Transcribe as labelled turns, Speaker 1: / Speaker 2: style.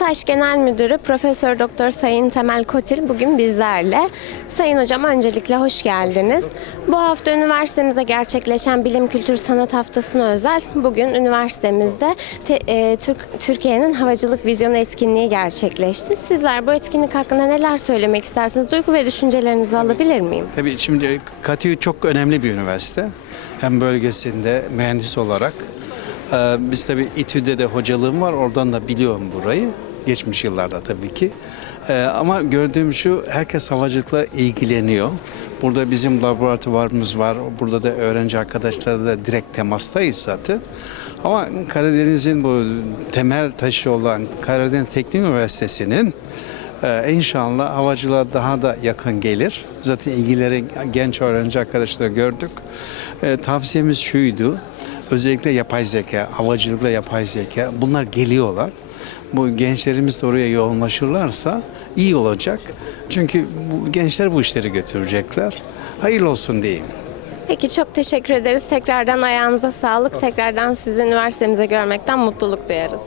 Speaker 1: TUSAŞ Genel Müdürü Profesör Doktor Sayın Temel Kotil bugün bizlerle. Sayın hocam öncelikle hoş geldiniz. Bu hafta üniversitemize gerçekleşen Bilim Kültür Sanat Haftası'na özel bugün üniversitemizde te- e, Türk- Türkiye'nin Havacılık Vizyonu etkinliği gerçekleşti. Sizler bu etkinlik hakkında neler söylemek istersiniz? Duygu ve düşüncelerinizi alabilir miyim?
Speaker 2: Tabii şimdi Katü çok önemli bir üniversite. Hem bölgesinde mühendis olarak. Ee, Biz tabii İTÜ'de de hocalığım var. Oradan da biliyorum burayı. Geçmiş yıllarda tabii ki. Ee, Ama gördüğüm şu herkes havacılıkla ilgileniyor. Burada bizim laboratuvarımız var. Burada da öğrenci arkadaşlarla da direkt temastayız zaten. Ama Karadeniz'in bu temel taşı olan Karadeniz Teknik Üniversitesi'nin ee, inşallah havacılığa daha da yakın gelir. Zaten ilgileri genç öğrenci arkadaşlar gördük. Ee, tavsiyemiz şuydu. Özellikle yapay zeka, havacılıkla yapay zeka bunlar geliyorlar. Bu gençlerimiz oraya yoğunlaşırlarsa iyi olacak. Çünkü bu gençler bu işleri götürecekler. Hayırlı olsun diyeyim.
Speaker 1: Peki çok teşekkür ederiz. Tekrardan ayağınıza sağlık. Tekrardan sizi üniversitemize görmekten mutluluk duyarız.